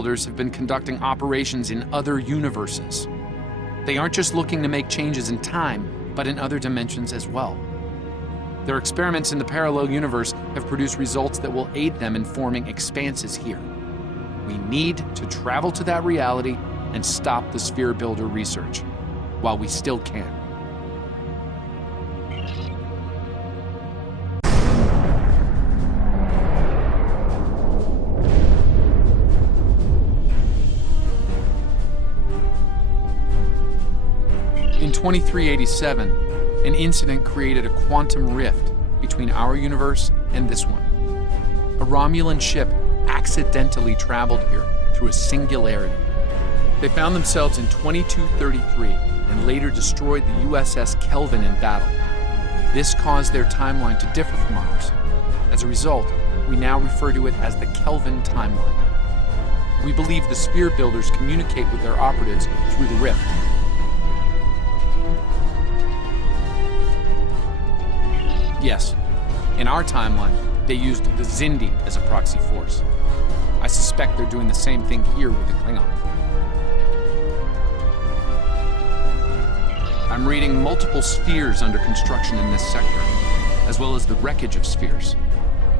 builders have been conducting operations in other universes. They aren't just looking to make changes in time, but in other dimensions as well. Their experiments in the parallel universe have produced results that will aid them in forming expanses here. We need to travel to that reality and stop the sphere builder research, while we still can. In 2387, an incident created a quantum rift between our universe and this one. A Romulan ship accidentally traveled here through a singularity. They found themselves in 2233 and later destroyed the USS Kelvin in battle. This caused their timeline to differ from ours. As a result, we now refer to it as the Kelvin timeline. We believe the sphere builders communicate with their operatives through the rift. Yes, in our timeline, they used the Xindi as a proxy force. I suspect they're doing the same thing here with the Klingon. I'm reading multiple spheres under construction in this sector, as well as the wreckage of spheres.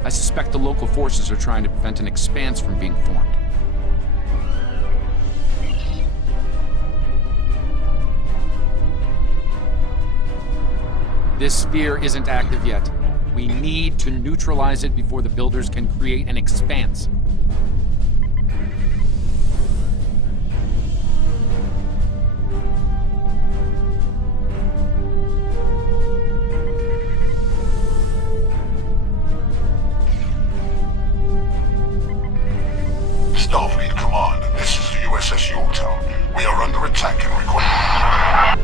I suspect the local forces are trying to prevent an expanse from being formed. This sphere isn't active yet. We need to neutralize it before the builders can create an expanse. Starfleet Command, this is the USS Yorktown. We are under attack and require...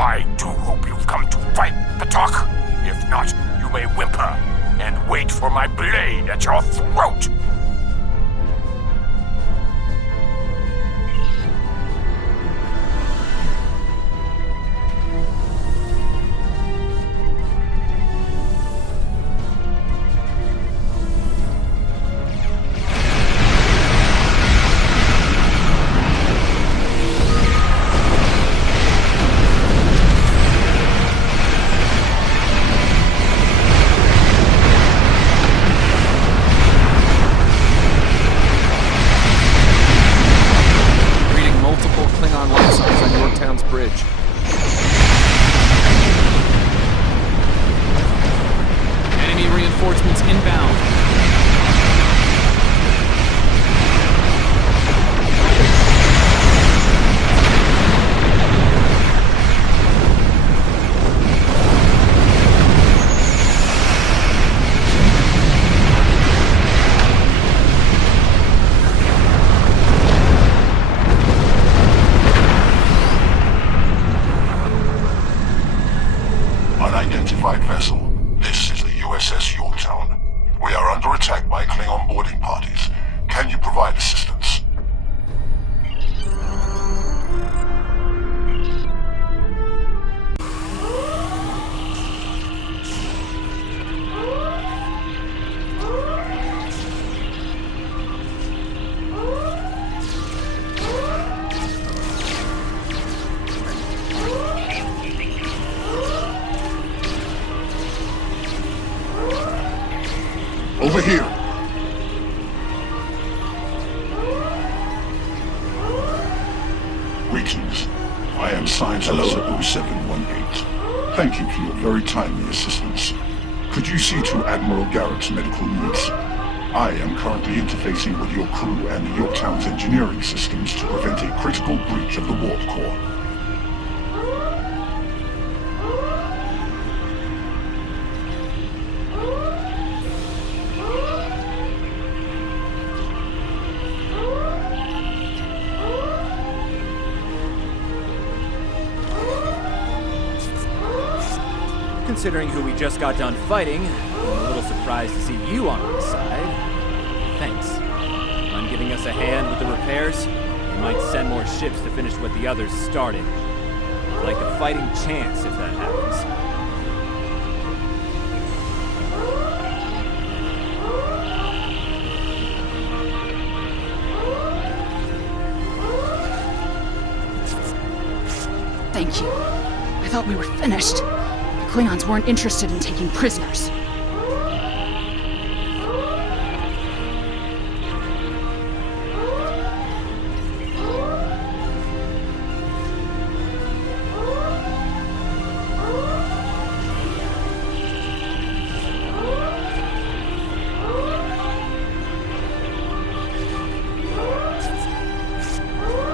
I do hope you've come to fight, Patak. If not, you may whimper and wait for my blade at your throat. Reinforcements inbound. Unidentified vessel. This is the USS Yorktown. We are under attack by Klingon boarding parties. Can you provide assistance? Over here. Greetings. I am Science Officer 0718. Thank you for your very timely assistance. Could you see to Admiral Garrett's medical needs? I am currently interfacing with your crew and the Yorktown's engineering systems to prevent a critical breach of the warp core. Considering who we just got done fighting, I'm a little surprised to see you on my side. Thanks. On giving us a hand with the repairs, you might send more ships to finish what the others started. I'd like a fighting chance if that happens. Thank you. I thought we were finished. The Klingons weren't interested in taking prisoners.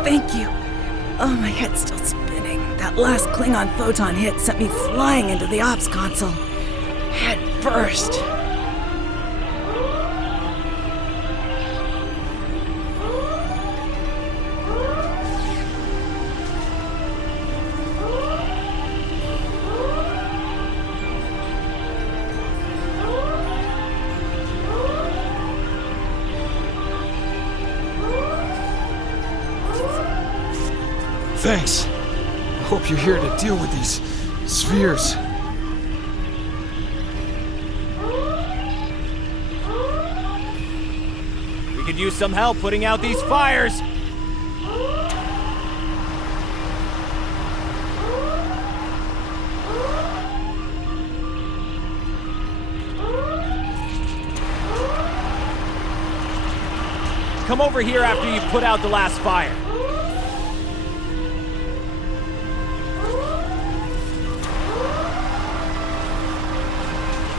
Thank you. Oh, my head's still spinning. That last Klingon photon hit sent me flying into the ops console. Head first. Thanks. I hope you're here to deal with these spheres. We could use some help putting out these fires! Come over here after you've put out the last fire.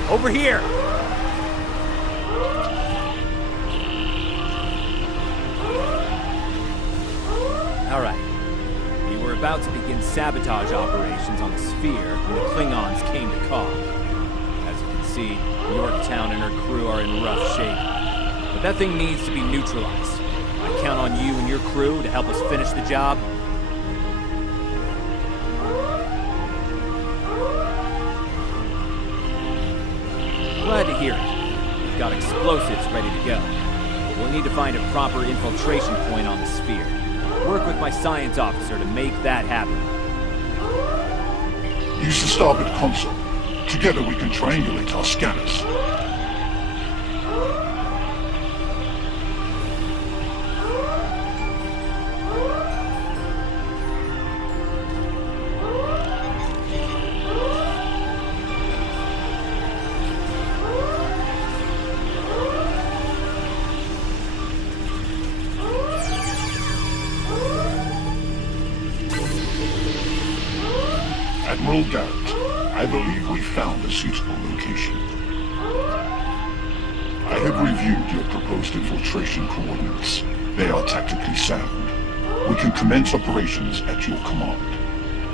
Over here! Alright. We were about to begin sabotage operations on the sphere when the Klingons came to call. As you can see, Yorktown and her crew are in rough shape. But that thing needs to be neutralized. I count on you and your crew to help us finish the job. Glad to hear it. We've got explosives ready to go. We'll need to find a proper infiltration point on the sphere. Work with my science officer to make that happen. Use the starboard console. Together we can triangulate our scanners. Admiral Garrett, I believe we found a suitable location. I have reviewed your proposed infiltration coordinates. They are tactically sound. We can commence operations at your command.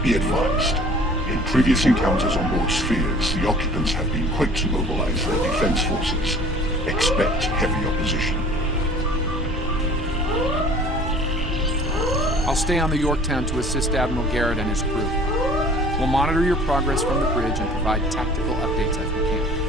Be advised, in previous encounters on board spheres, the occupants have been quick to mobilize their defense forces. Expect heavy opposition. I'll stay on the Yorktown to assist Admiral Garrett and his crew. We'll monitor your progress from the bridge and provide tactical updates as we can.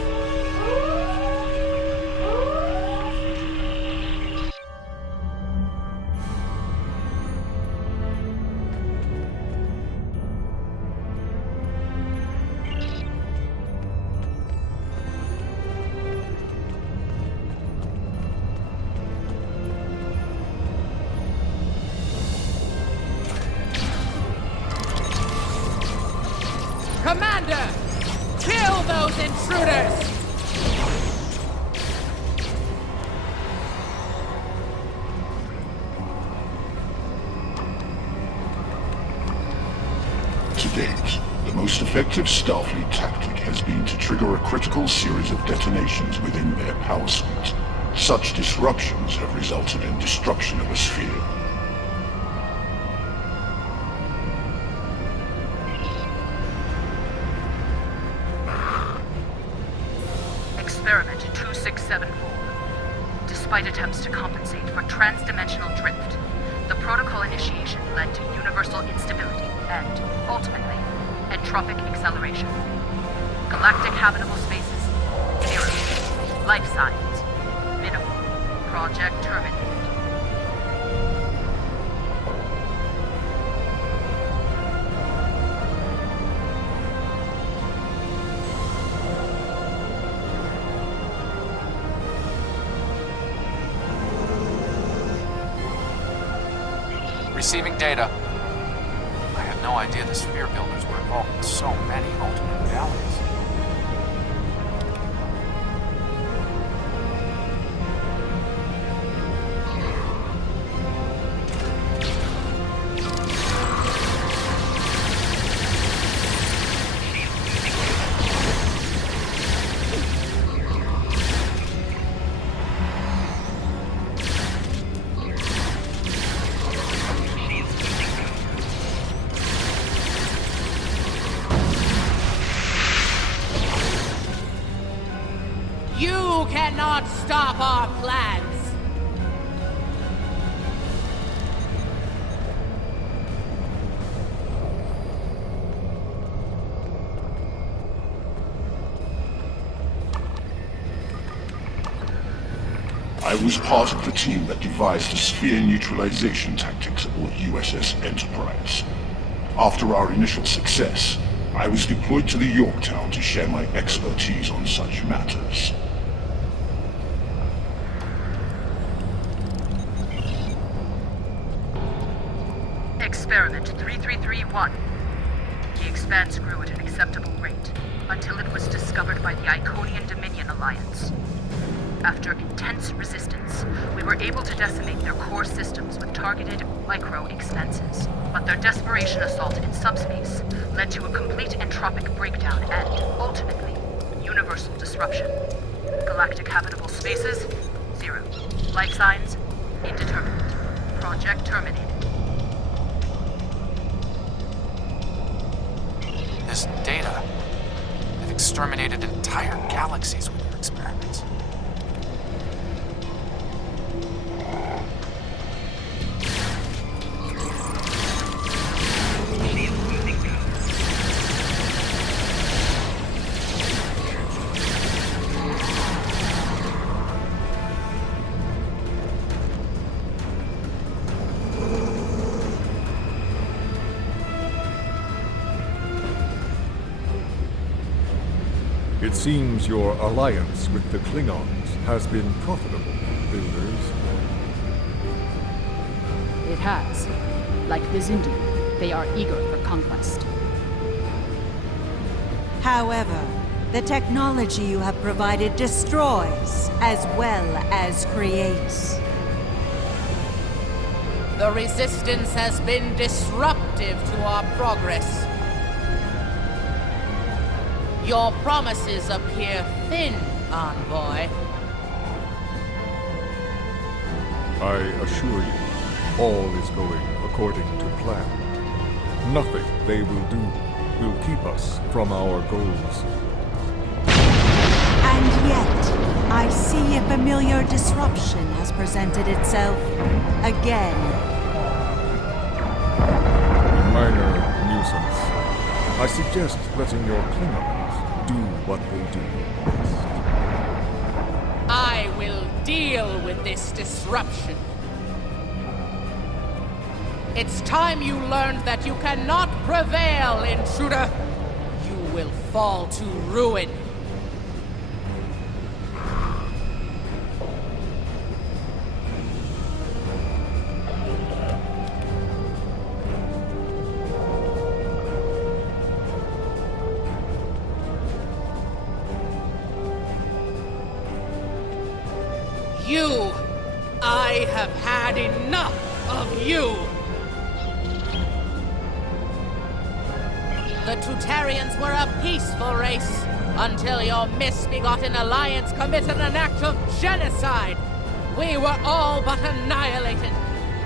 Commander! Kill those intruders! To date, the most effective Starfleet tactic has been to trigger a critical series of detonations within their power suite. Such disruptions have resulted in destruction of a sphere. Experiment 2674. Despite attempts to compensate for trans-dimensional drift, the protocol initiation led to universal instability and, ultimately, entropic acceleration. Galactic habitable spaces, 0. Life signs, minimal. Project terminated. Receiving data. I have no idea the sphere builders were involved in so many alternate realities. You cannot stop our plans! I was part of the team that devised the sphere neutralization tactics aboard USS Enterprise. After our initial success, I was deployed to the Yorktown to share my expertise on such matters. Experiment 3331. The expanse grew at an acceptable rate until it was discovered by the Iconian Dominion Alliance. After intense resistance, we were able to decimate their core systems with targeted micro-expenses. But their desperation assault in subspace led to a complete entropic breakdown and, ultimately, universal disruption. Galactic habitable spaces, 0. Life signs, indeterminate. Project terminated. This data, they've exterminated entire galaxies with their experiments. It seems your alliance with the Klingons has been profitable, builders. It has. Like Vizindu, they are eager for conquest. However, the technology you have provided destroys as well as creates. The Resistance has been disruptive to our progress. Your promises appear thin, Envoy. I assure you, all is going according to plan. Nothing they will do will keep us from our goals. And yet, I see a familiar disruption has presented itself again. A minor nuisance. I suggest letting your Klingons do what they do best. I will deal with this disruption. It's time you learned that you cannot prevail, intruder. You will fall to ruin. You! I have had enough of you! The Tutarians were a peaceful race until your misbegotten alliance committed an act of genocide. We were all but annihilated.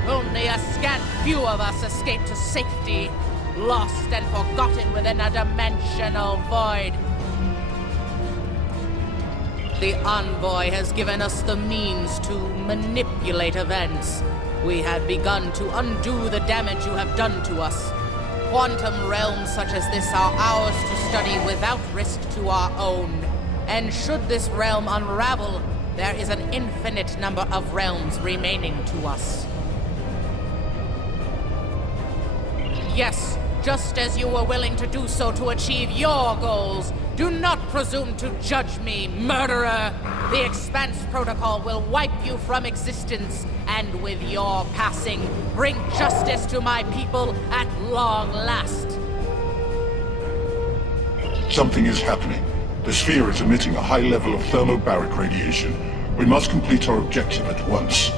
Only a scant few of us escaped to safety, lost and forgotten within a dimensional void. The Envoy has given us the means to manipulate events. We have begun to undo the damage you have done to us. Quantum realms such as this are ours to study without risk to our own. And should this realm unravel, there is an infinite number of realms remaining to us. Yes, just as you were willing to do so to achieve your goals, do not presume to judge me, murderer! The Expanse Protocol will wipe you from existence, and with your passing, bring justice to my people at long last. Something is happening. The sphere is emitting a high level of thermobaric radiation. We must complete our objective at once.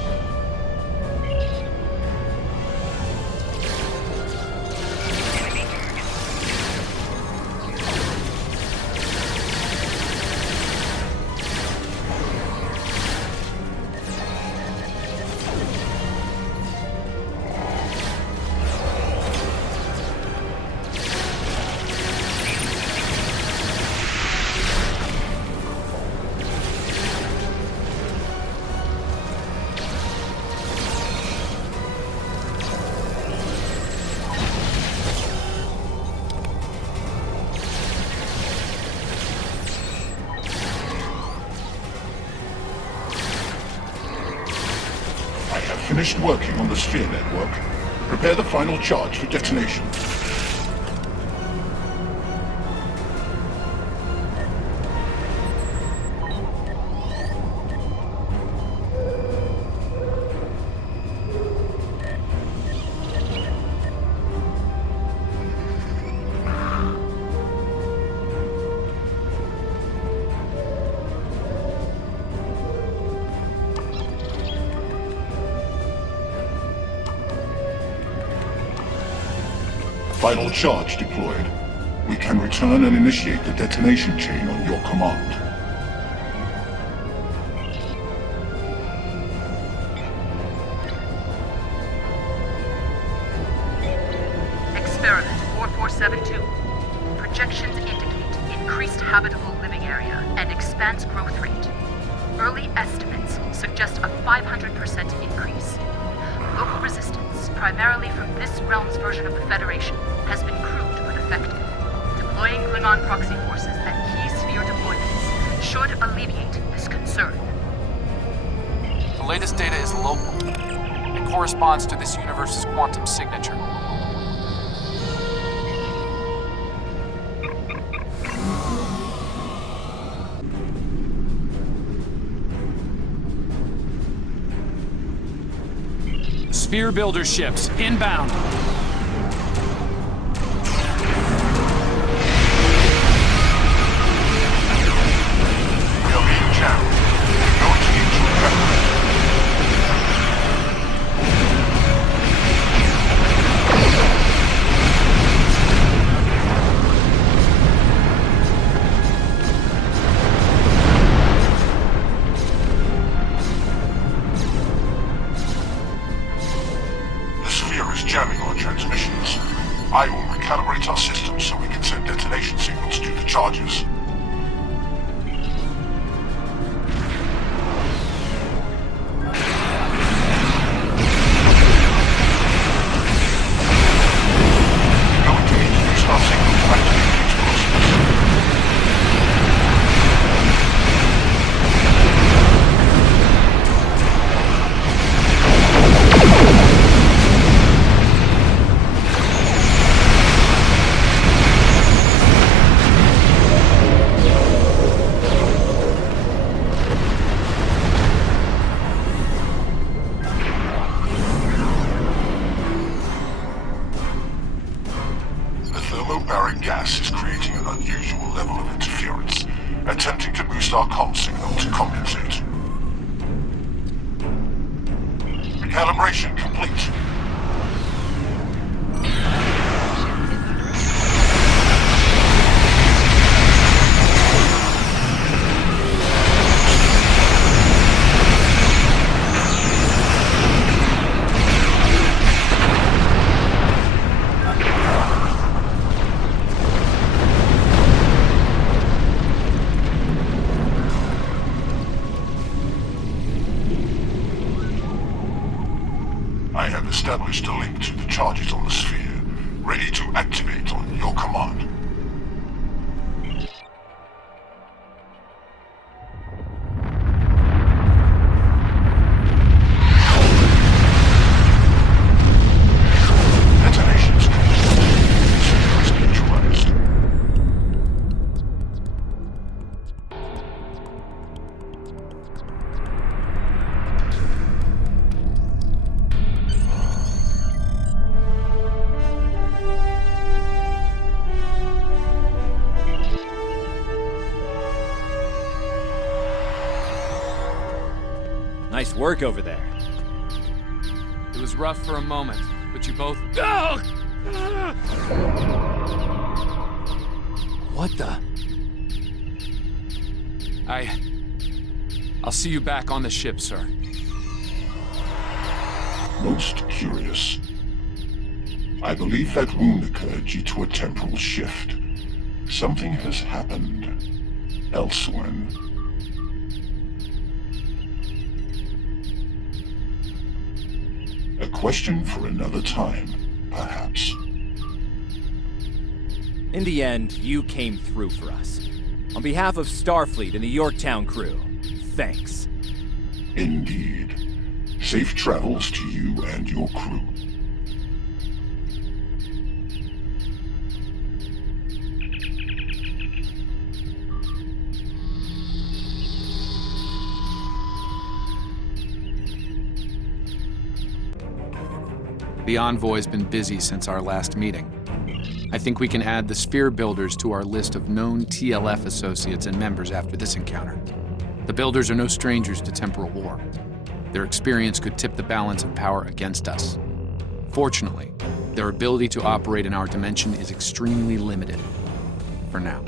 Finished working on the sphere network. Prepare the final charge for detonation. Final charge deployed. We can return and initiate the detonation chain on your command. Experiment 4472. Projections indicate increased habitable living area and expanse growth rate. Early estimates suggest a 500% increase. Local resistance, primarily from this realm's version of the Federation, has been crude but effective. Deploying Klingon proxy forces at key sphere deployments should alleviate this concern. The latest data is local. It corresponds to this universe's quantum signature. Sphere builder ships inbound. We are being jammed. Going to need to evacuate. Jamming our transmissions. I will recalibrate our systems so we can send detonation signals to the charges. We're going to need to use our signal to activate the explosives. Thermobaric gas is creating an unusual level of interference, attempting to boost our comm signal to compensate. Recalibration complete. I have established a link to the charges on the sphere, ready to activate on your command. Detonations complete. Sphere is neutralized. work over there? It was rough for a moment, but you both... What the... I'll see you back on the ship, sir. Most curious. I believe that wound occurred due to a temporal shift. Something has happened elsewhere. A question for another time, perhaps. In the end, you came through for us. On behalf of Starfleet and the Yorktown crew, thanks. Indeed. Safe travels to you and your crew. The Envoy's been busy since our last meeting. I think we can add the Sphere Builders to our list of known TLF associates and members after this encounter. The Builders are no strangers to temporal war. Their experience could tip the balance of power against us. Fortunately, their ability to operate in our dimension is extremely limited. For now.